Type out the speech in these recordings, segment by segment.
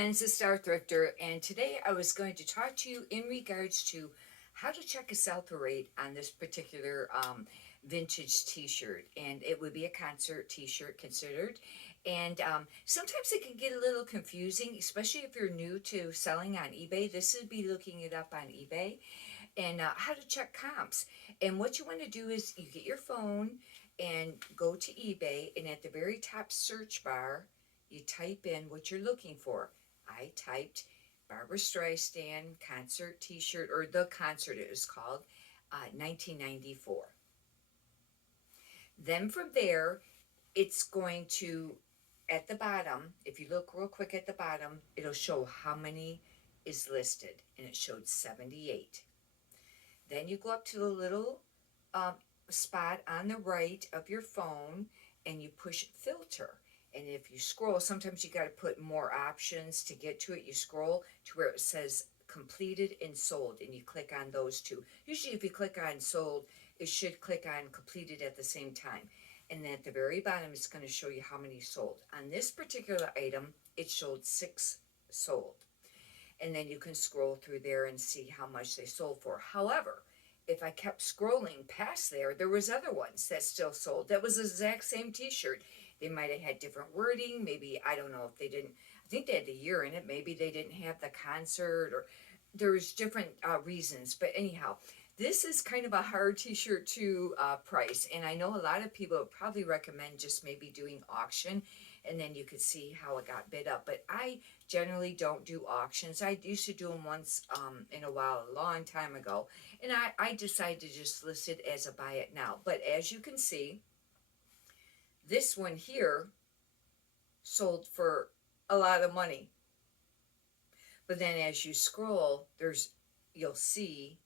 friends, it's Star Thrifter, and today I was going to talk to you in regards to how to check a sell-through rate on this particular vintage t-shirt. And it would be a concert t-shirt considered. And sometimes it can get a little confusing, especially if you're new to selling on eBay. This would be looking it up on eBay and how to check comps. And what you want to do is you get your phone and go to eBay, and at the very top search bar, you type in what you're looking for. I typed Barbara Streisand concert t-shirt, or the concert it was called, 1994. Then from there, it's going to, at the bottom, if you look real quick at the bottom, it'll show how many is listed, and it showed 78. Then you go up to the little um, spot on the right of your phone and you push filter. And if you scroll, sometimes you got to put more options to get to it. You scroll to where it says completed and sold, and you click on those two. Usually if you click on sold, it should click on completed at the same time. And then at the very bottom, it's going to show you how many sold. On this particular item, it showed 6 sold. And then you can scroll through there and see how much they sold for. However, if I kept scrolling past there was other ones that still sold. That was the exact same t-shirt. They might have had different wording. Maybe, I don't know if they didn't, I think they had the year in it. Maybe they didn't have the concert, or there was different reasons. But anyhow, this is kind of a hard t-shirt to price. And I know a lot of people would probably recommend just maybe doing auction, and then you could see how it got bid up. But I generally don't do auctions. I used to do them once in a while, a long time ago. And I decided to just list it as a buy it now. But as you can see, this one here sold for a lot of money. But then as you scroll, you'll see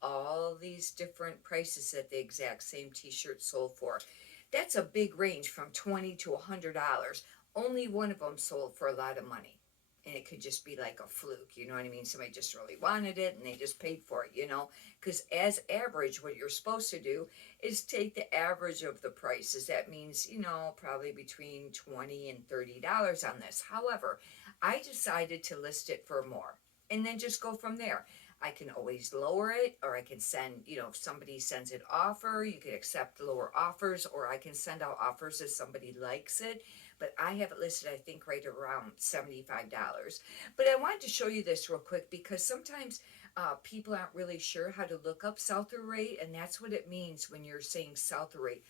all these different prices that the exact same t-shirt sold for. That's a big range from $20 to $100. Only one of them sold for a lot of money. And it could just be like a fluke, you know what I mean? Somebody just really wanted it and they just paid for it, Because as average, what you're supposed to do is take the average of the prices. That means, probably between $20 and $30 on this. However, I decided to list it for more and then just go from there. I can always lower it, or I can send, if somebody sends an offer, you can accept lower offers, or I can send out offers if somebody likes it. But I have it listed, I think, right around $75. But I wanted to show you this real quick because sometimes people aren't really sure how to look up sell-through rate, and that's what it means when you're saying sell-through rate.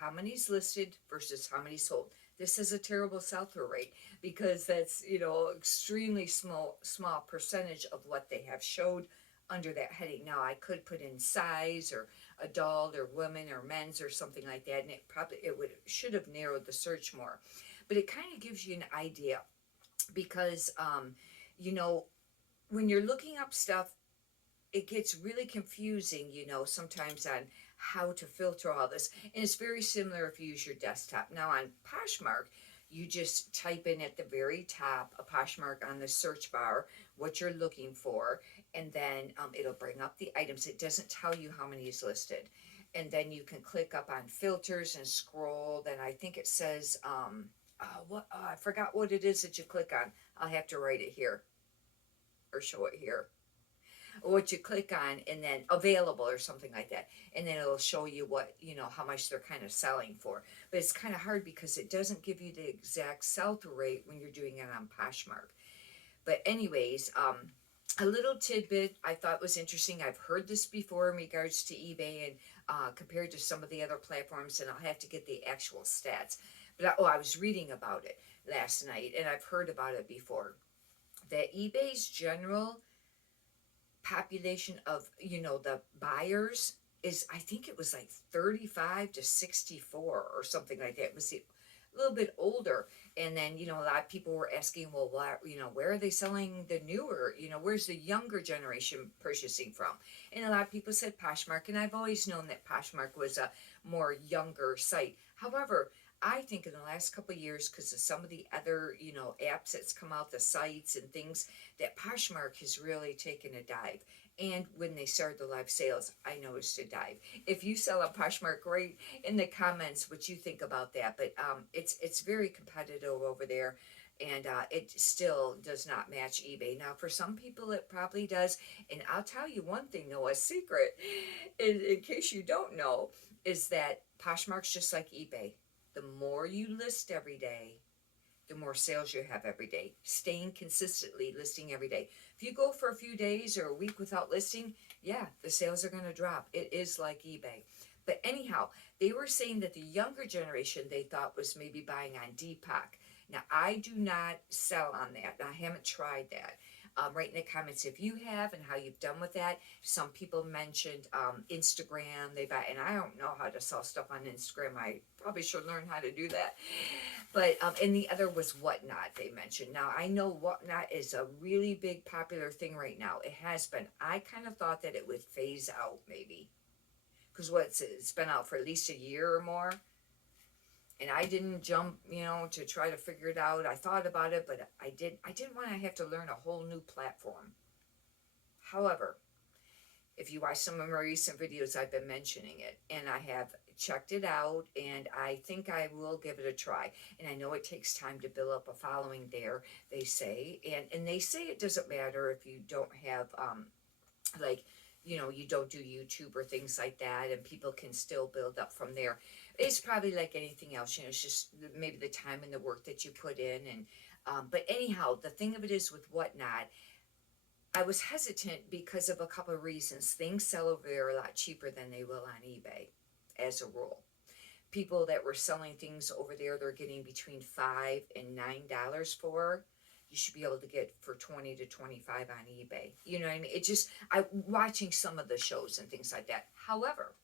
How many's listed versus how many sold. This is a terrible sell-through rate because that's, extremely small percentage of what they have showed under that heading. Now I could put in size or adult or women or men's or something like that, and should have narrowed the search more. But it kind of gives you an idea because, when you're looking up stuff, it gets really confusing, sometimes on how to filter all this. And it's very similar if you use your desktop. Now on Poshmark, you just type in at the very top, a Poshmark on the search bar, what you're looking for, and then it'll bring up the items. It doesn't tell you how many is listed. And then you can click up on filters and scroll. Then I think it says, I forgot what it is that you click on. I'll have to write it here or show it here. What you click on, and then available or something like that, and then it'll show you what, how much they're kind of selling for. But it's kind of hard because it doesn't give you the exact sell-through rate when you're doing it on Poshmark. But anyways, a little tidbit I thought was interesting. I've heard this before in regards to eBay and compared to some of the other platforms, and I'll have to get the actual stats. But I was reading about it last night, and I've heard about it before. That eBay's general population of, the buyers is, I think it was like 35 to 64 or something like that. It was a little bit older. And then, a lot of people were asking, well, where are they selling the newer, where's the younger generation purchasing from? And a lot of people said Poshmark, and I've always known that Poshmark was a more younger site. However, I think in the last couple of years, because of some of the other, apps that's come out, the sites and things, that Poshmark has really taken a dive. And when they started the live sales, I noticed a dive. If you sell on Poshmark, write in the comments what you think about that. But it's very competitive over there. and it still does not match eBay. Now, for some people, it probably does. And I'll tell you one thing, though, a secret, in case you don't know, is that Poshmark's just like eBay. The more you list every day, the more sales you have every day. Staying consistently listing every day. If you go for a few days or a week without listing, yeah, the sales are going to drop. It is like eBay. But anyhow, they were saying that the younger generation they thought was maybe buying on Depop. Now, I do not sell on that. I haven't tried that. Write in the comments if you have and how you've done with that. Some people mentioned Instagram. They buy, and I don't know how to sell stuff on Instagram. I probably should learn how to do that. But and the other was Whatnot they mentioned. Now I know Whatnot is a really big popular thing right now. It has been. I kind of thought that it would phase out maybe, because it's been out for at least a year or more. And I didn't jump, to try to figure it out. I thought about it, but I didn't want to have to learn a whole new platform. However, if you watch some of my recent videos, I've been mentioning it, and I have checked it out, and I think I will give it a try. And I know it takes time to build up a following there, they say, and they say it doesn't matter if you don't have like, you don't do YouTube or things like that, and people can still build up from there. It's probably like anything else, it's just maybe the time and the work that you put in. And but anyhow, the thing of it is with Whatnot, I was hesitant because of a couple of reasons. Things sell over there a lot cheaper than they will on eBay, as a rule. People that were selling things over there, they're getting between $5 and $9 for. You should be able to get for 20 to 25 on eBay. You know what I mean? It just, I watching some of the shows and things like that. However,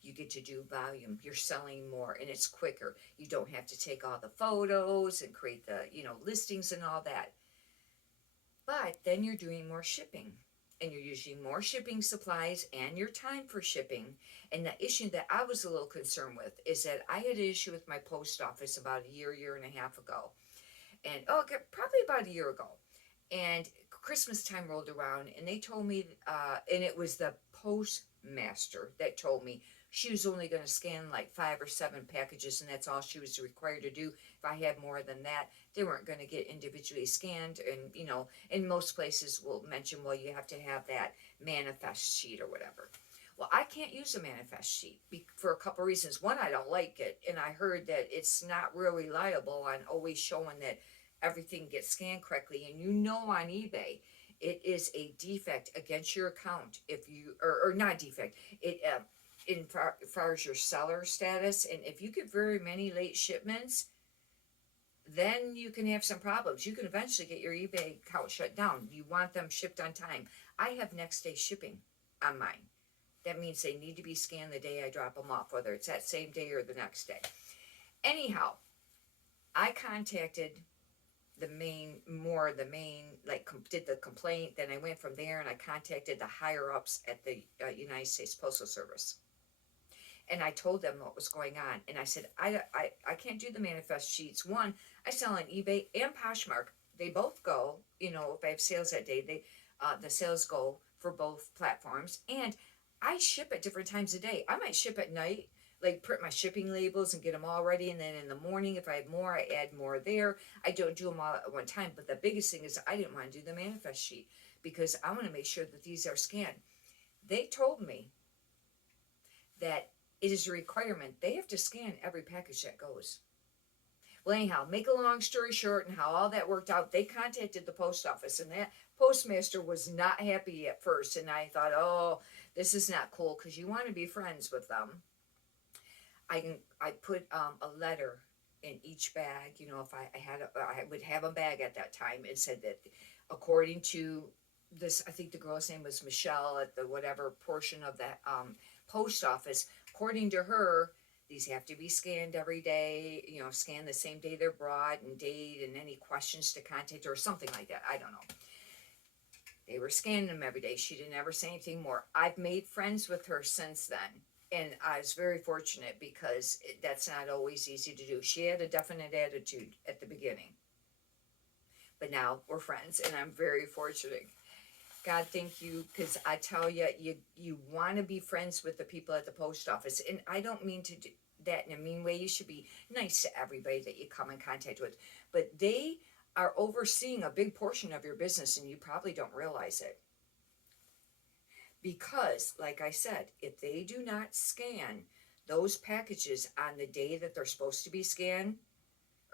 you get to do volume. You're selling more, and it's quicker. You don't have to take all the photos and create the, listings and all that. But then you're doing more shipping, and you're using more shipping supplies and your time for shipping. And the issue that I was a little concerned with is that I had an issue with my post office about a year and a half ago. And okay, probably about a year ago. And Christmas time rolled around, and they told me, and it was the postmaster that told me she was only going to scan like 5 or 7 packages, and that's all she was required to do. If I had more than that, they weren't going to get individually scanned. And in most places will mention, well, you have to have that manifest sheet or whatever. Well, I can't use a manifest sheet for a couple reasons. One, I don't like it, and I heard that it's not real reliable on always showing that everything gets scanned correctly. And on eBay, it is a defect against your account if you, or not defect, it in far as your seller status. And if you get very many late shipments, then you can have some problems. You can eventually get your eBay account shut down. You want them shipped on time. I have next day shipping on mine. That means they need to be scanned the day I drop them off, whether it's that same day or the next day. Anyhow, I contacted the main, did the complaint. Then I went from there and I contacted the higher ups at the United States Postal Service. And I told them what was going on. And I said, I can't do the manifest sheets. One, I sell on eBay and Poshmark. They both go, if I have sales that day, the sales go for both platforms. And I ship at different times of day. I might ship at night, like print my shipping labels and get them all ready. And then in the morning, if I have more, I add more there. I don't do them all at one time. But the biggest thing is I didn't want to do the manifest sheet because I want to make sure that these are scanned. They told me that it is a requirement. They have to scan every package that goes. Well, anyhow, make a long story short and how all that worked out, they contacted the post office, and that postmaster was not happy at first. And I thought, oh, this is not cool, because you want to be friends with them. I put a letter in each bag. If I would have a bag at that time, and said that according to this, I think the girl's name was Michelle at the whatever portion of that post office. According to her, these have to be scanned every day, scanned the same day they're brought, and date, and any questions to contact her or something like that. I don't know. They were scanning them every day. She didn't ever say anything more. I've made friends with her since then, and I was very fortunate because that's not always easy to do. She had a definite attitude at the beginning, but now we're friends, and I'm very fortunate. God, thank you, because I tell you, you want to be friends with the people at the post office. And I don't mean to do that in a mean way. You should be nice to everybody that you come in contact with. But they are overseeing a big portion of your business and you probably don't realize it. Because, like I said, if they do not scan those packages on the day that they're supposed to be scanned,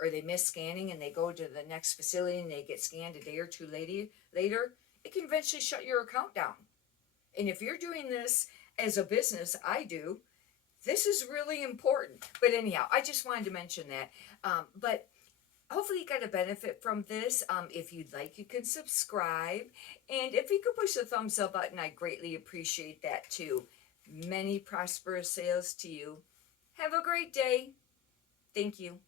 or they miss scanning and they go to the next facility and they get scanned a day or two later, it can eventually shut your account down. And if you're doing this as a business, I do, this is really important. But anyhow, I just wanted to mention that. But hopefully you got a benefit from this. If you'd like, you can subscribe. And if you could push the thumbs up button, I greatly appreciate that too. Many prosperous sales to you. Have a great day. Thank you.